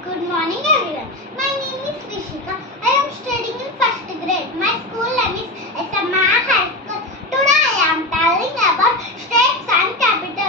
Good morning everyone. My name is Rishika. I am studying in first grade. My school name is SMA High School. Today I am telling about states and capitals.